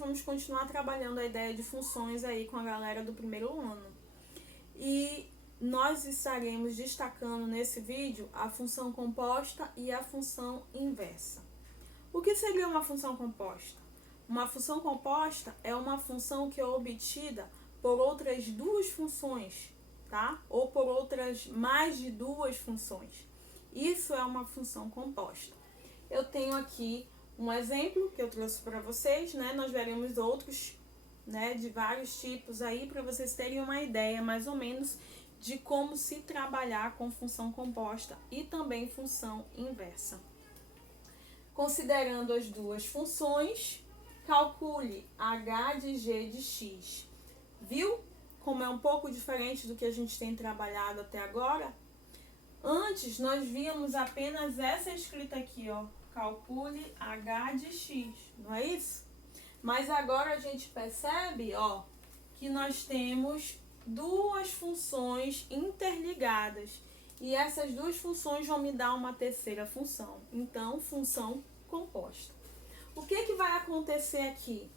vamos continuar trabalhando a ideia de funções aí com a galera do primeiro ano. E nós estaremos destacando nesse vídeo a função composta e a função inversa. O que seria uma função composta? Uma função composta é uma função que é obtida por outras duas funções, tá? Ou por outras mais de duas funções. Isso é uma função composta. Eu tenho aqui um exemplo que eu trouxe para vocês, né? Nós veremos outros, né, de vários tipos aí para vocês terem uma ideia mais ou menos de como se trabalhar com função composta e também função inversa. Considerando as duas funções, calcule h de g de x. Viu como é um pouco diferente do que a gente tem trabalhado até agora? Antes nós víamos apenas essa escrita aqui, ó, calcule h de x, não é isso? Mas agora a gente percebe, ó, que nós temos duas funções interligadas e essas duas funções vão me dar uma terceira função, então função composta. O que vai acontecer aqui?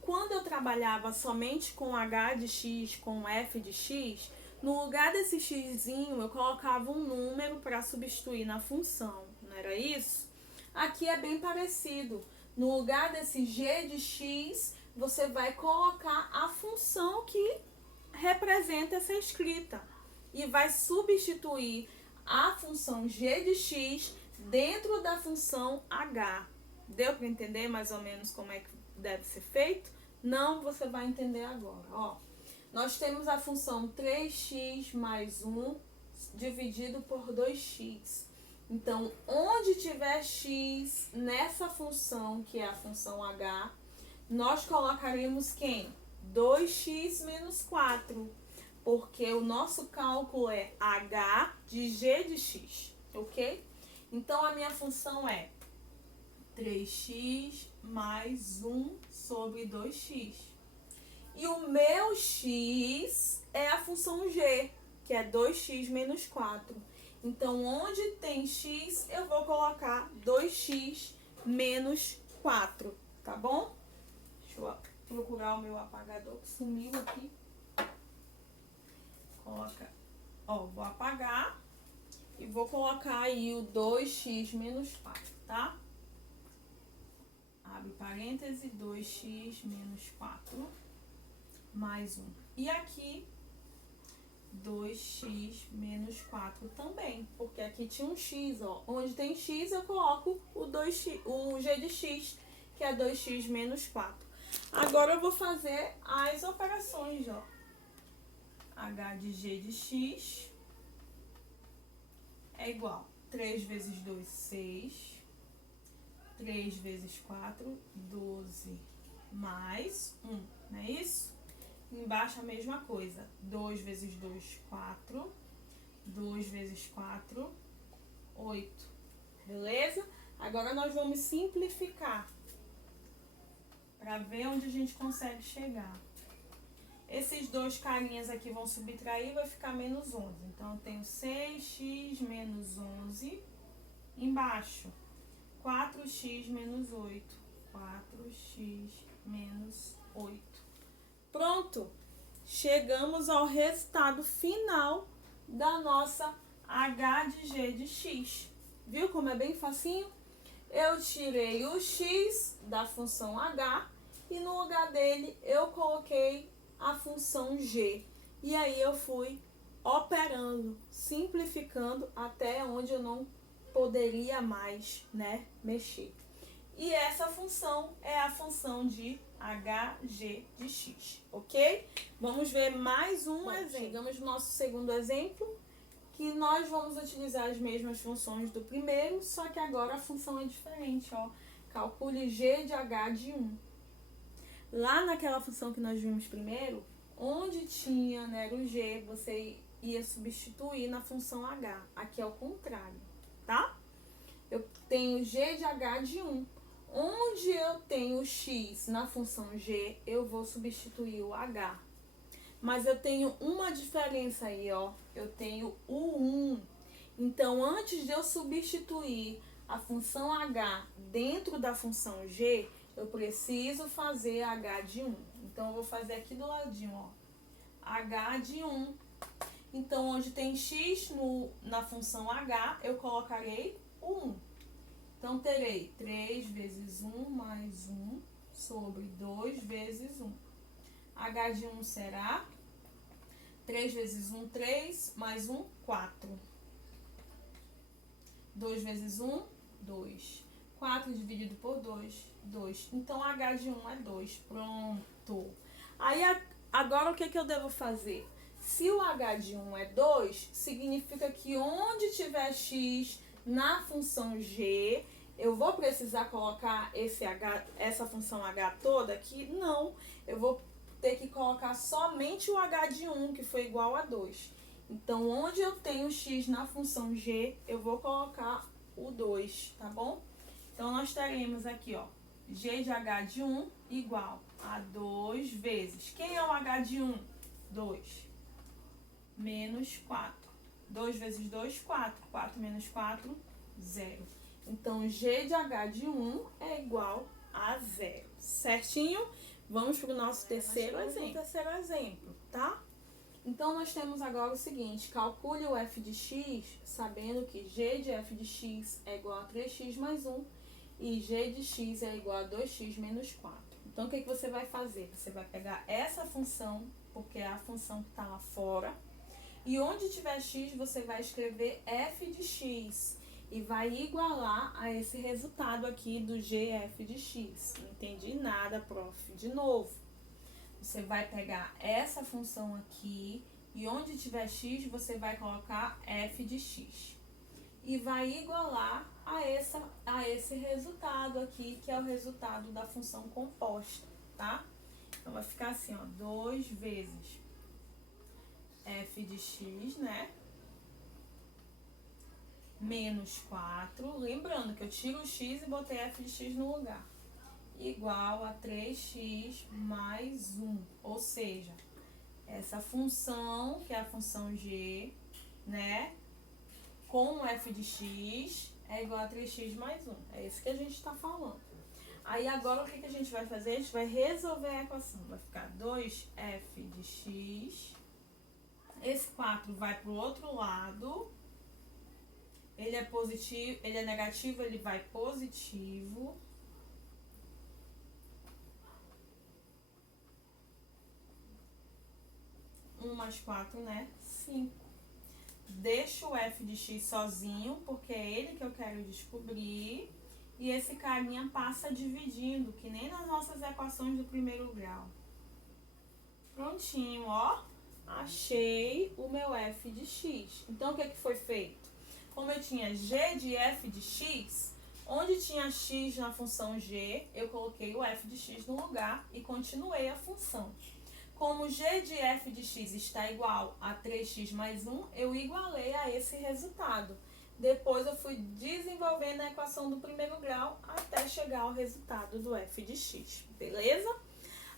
Quando eu trabalhava somente com h de x, com f de x, no lugar desse xzinho eu colocava um número para substituir na função, não era isso? Aqui é bem parecido. No lugar desse g de x, você vai colocar a função que representa essa escrita e vai substituir a função g de x dentro da função h. Deu para entender mais ou menos como é que deve ser feito? Não, você vai entender agora. Ó, nós temos a função 3x mais 1 dividido por 2x. Então, onde tiver x nessa função, que é a função h, nós colocaremos quem? 2x menos 4, porque o nosso cálculo é h de g de x, ok? Então, a minha função é 3x mais 1 sobre 2x. E o meu x é a função g, que é 2x menos 4. Então, onde tem x, eu vou colocar 2x menos 4, tá bom? Deixa eu procurar o meu apagador que sumiu aqui. Coloca, ó, vou apagar e vou colocar aí o 2x menos 4, tá? Abre parêntese, 2x menos 4 mais 1. E aqui 2x menos 4 também, porque aqui tinha um x, ó. Onde tem x eu coloco o g de x, que é 2x menos 4. Agora eu vou fazer as operações, ó. h de g de x é igual 3 vezes 2, 6. 3 vezes 4, 12 mais 1, não é isso? Embaixo a mesma coisa, 2 vezes 2, 4, 2 vezes 4, 8, beleza? Agora nós vamos simplificar, para ver onde a gente consegue chegar. Esses dois carinhas aqui vão subtrair, vai ficar menos 11, então eu tenho 6x menos 11, embaixo, 4x menos 8, 4x menos 8. Pronto! Chegamos ao resultado final da nossa h de g de x. Viu como é bem facinho? Eu tirei o x da função h e no lugar dele eu coloquei a função g. E aí eu fui operando, simplificando até onde eu não poderia mais, né, mexer. E essa função é a função de hg de x, ok? Vamos ver mais um exemplo. Chegamos no nosso segundo exemplo, que nós vamos utilizar as mesmas funções do primeiro, só que agora a função é diferente, ó. Calcule g de h de 1. Lá naquela função que nós vimos primeiro, onde tinha, né, o g, você ia substituir na função h. Aqui é o contrário, tá? Eu tenho g de h de 1. Onde eu tenho x na função g, eu vou substituir o h. Mas eu tenho uma diferença aí, ó. Eu tenho o 1. Então, antes de eu substituir a função h dentro da função g, eu preciso fazer h de 1. Então, eu vou fazer aqui do ladinho, ó, h de 1. Então, onde tem x na função h, eu colocarei o 1. Então, terei 3 vezes 1 mais 1 sobre 2 vezes 1. H de 1 será 3 vezes 1, 3, mais 1, 4. 2 vezes 1, 2. 4 dividido por 2, 2. Então, H de 1 é 2. Pronto. Aí, agora o que eu devo fazer? Se o H de 1 é 2, significa que onde tiver x na função g, eu vou precisar colocar essa função h toda aqui? Não. Eu vou ter que colocar somente o h de 1, que foi igual a 2. Então, onde eu tenho x na função g, eu vou colocar o 2, tá bom? Então, nós teremos aqui, ó, g de h de 1 igual a 2 vezes. Quem é o h de 1? 2. Menos 4. 2 vezes 2, 4. 4 menos 4, 0. Então, g de h de 1 é igual a 0. Certinho? Vamos para o nosso terceiro exemplo, tá? Então, nós temos agora o seguinte. Calcule o f de x, sabendo que g de f de x é igual a 3x mais 1 e g de x é igual a 2x menos 4. Então, o que você vai fazer? Você vai pegar essa função, porque é a função que está lá fora, e onde tiver x, você vai escrever f de x e vai igualar a esse resultado aqui do gf de x. Não entendi nada, prof. De novo, você vai pegar essa função aqui e onde tiver x, você vai colocar f de x. E vai igualar a esse resultado aqui, que é o resultado da função composta, tá? Então, vai ficar assim, ó, 2 vezes f de x, né? Menos 4, lembrando que eu tiro o x e botei f de x no lugar, igual a 3x mais 1, ou seja, essa função, que é a função g, né, com f de x é igual a 3x mais 1, é isso que a gente está falando. Aí agora o que a gente vai fazer? A gente vai resolver a equação, vai ficar 2f de x, esse 4 vai para o outro lado, ele é positivo, ele é negativo, ele vai positivo. Um mais 4, né? 5. Deixo o f de x sozinho, porque é ele que eu quero descobrir. E esse carinha passa dividindo, que nem nas nossas equações do primeiro grau. Prontinho, ó. Achei o meu f de x. Então, o que foi feito? Como eu tinha g de f de x, onde tinha x na função g, eu coloquei o f de x no lugar e continuei a função. Como g de f de x está igual a 3x mais 1, eu igualei a esse resultado. Depois eu fui desenvolvendo a equação do primeiro grau até chegar ao resultado do f de x, beleza?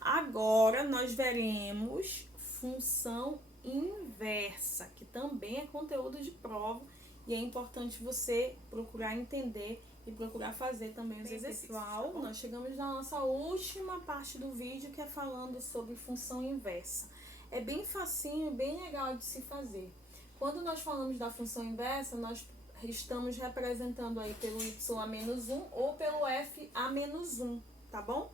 Agora, nós veremos função inversa, que também é conteúdo de prova e é importante você procurar entender e procurar fazer também os exercícios. Pessoal, tá, nós chegamos na nossa última parte do vídeo, que é falando sobre função inversa. É bem facinho, bem legal de se fazer. Quando nós falamos da função inversa, nós estamos representando aí pelo y a menos 1 ou pelo f a menos 1, tá bom?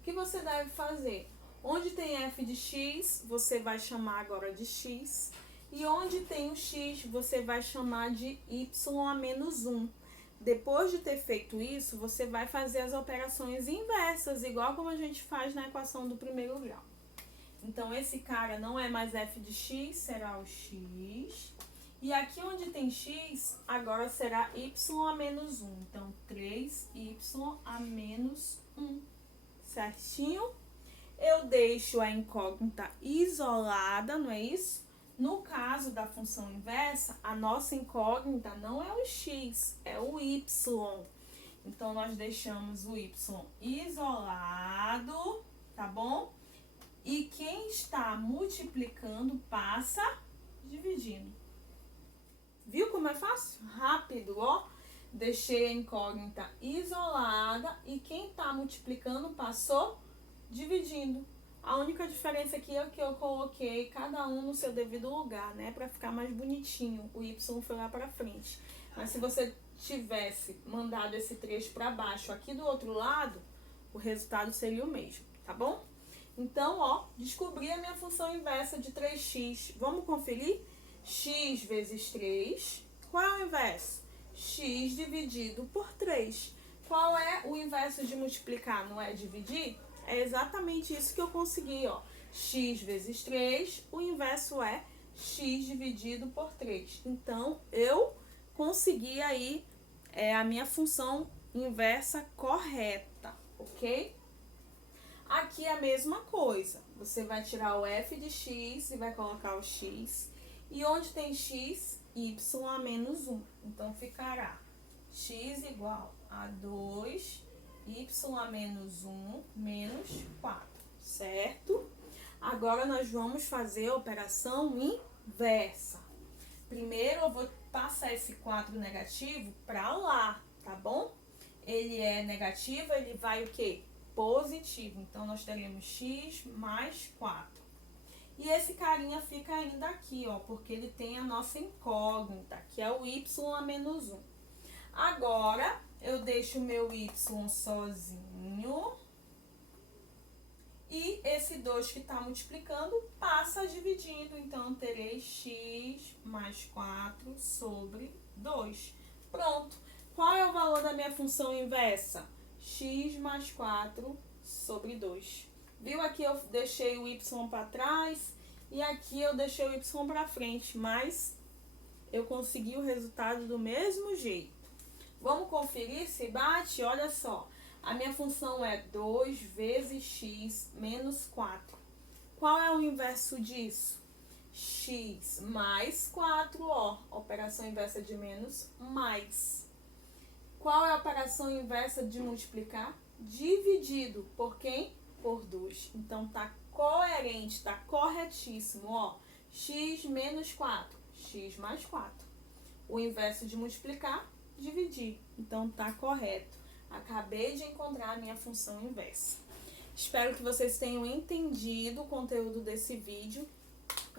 O que você deve fazer? Onde tem f de x, você vai chamar agora de x. E onde tem o x, você vai chamar de y a menos 1. Depois de ter feito isso, você vai fazer as operações inversas, igual como a gente faz na equação do primeiro grau. Então, esse cara não é mais f de x, será o x. E aqui onde tem x, agora será y a menos 1. Então, 3y a menos 1. Certinho? Eu deixo a incógnita isolada, não é isso? No caso da função inversa, a nossa incógnita não é o x, é o y. Então, nós deixamos o y isolado, tá bom? E quem está multiplicando passa dividindo. Viu como é fácil? Rápido, ó. deixei a incógnita isolada e quem está multiplicando passou dividindo. A única diferença aqui é que eu coloquei cada um no seu devido lugar, né? Para ficar mais bonitinho. O Y foi lá para frente. Mas se você tivesse mandado esse trecho para baixo aqui do outro lado, o resultado seria o mesmo, tá bom? Então, ó, descobri a minha função inversa de 3x. Vamos conferir? X vezes 3. Qual é o inverso? X dividido por 3. Qual é o inverso de multiplicar? Não é dividir? É exatamente isso que eu consegui, ó. X vezes 3, o inverso é x dividido por 3. Então, eu consegui aí a minha função inversa correta, ok? Aqui é a mesma coisa. Você vai tirar o f de x e vai colocar o x. E onde tem x, y a menos 1. Então, ficará x igual a 2 y a menos 1 menos 4, certo? Agora, nós vamos fazer a operação inversa. Primeiro, eu vou passar esse 4 negativo para lá, tá bom? Ele é negativo, ele vai o quê? Positivo. Então, nós teremos x mais 4. E esse carinha fica ainda aqui, ó, porque ele tem a nossa incógnita, que é o y a menos 1. Agora, eu deixo o meu y sozinho. E esse 2 que está multiplicando passa dividindo. Então, eu terei x mais 4 sobre 2. Pronto. Qual é o valor da minha função inversa? X mais 4 sobre 2. Viu? Aqui eu deixei o y para trás e aqui eu deixei o y para frente. Mas eu consegui o resultado do mesmo jeito. Vamos conferir se bate? Olha só, a minha função é 2 vezes x menos 4. Qual é o inverso disso? X mais 4, ó, operação inversa de menos, mais. Qual é a operação inversa de multiplicar? Dividido. Por quem? Por 2. Então, tá coerente, tá corretíssimo, ó. X menos 4, x mais 4. O inverso de multiplicar? Dividir. Então, tá correto. Acabei de encontrar a minha função inversa. Espero que vocês tenham entendido o conteúdo desse vídeo.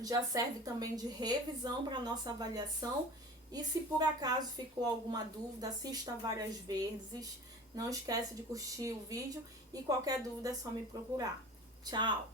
Já serve também de revisão para nossa avaliação. E se por acaso ficou alguma dúvida, assista várias vezes. Não esquece de curtir o vídeo e qualquer dúvida é só me procurar. Tchau!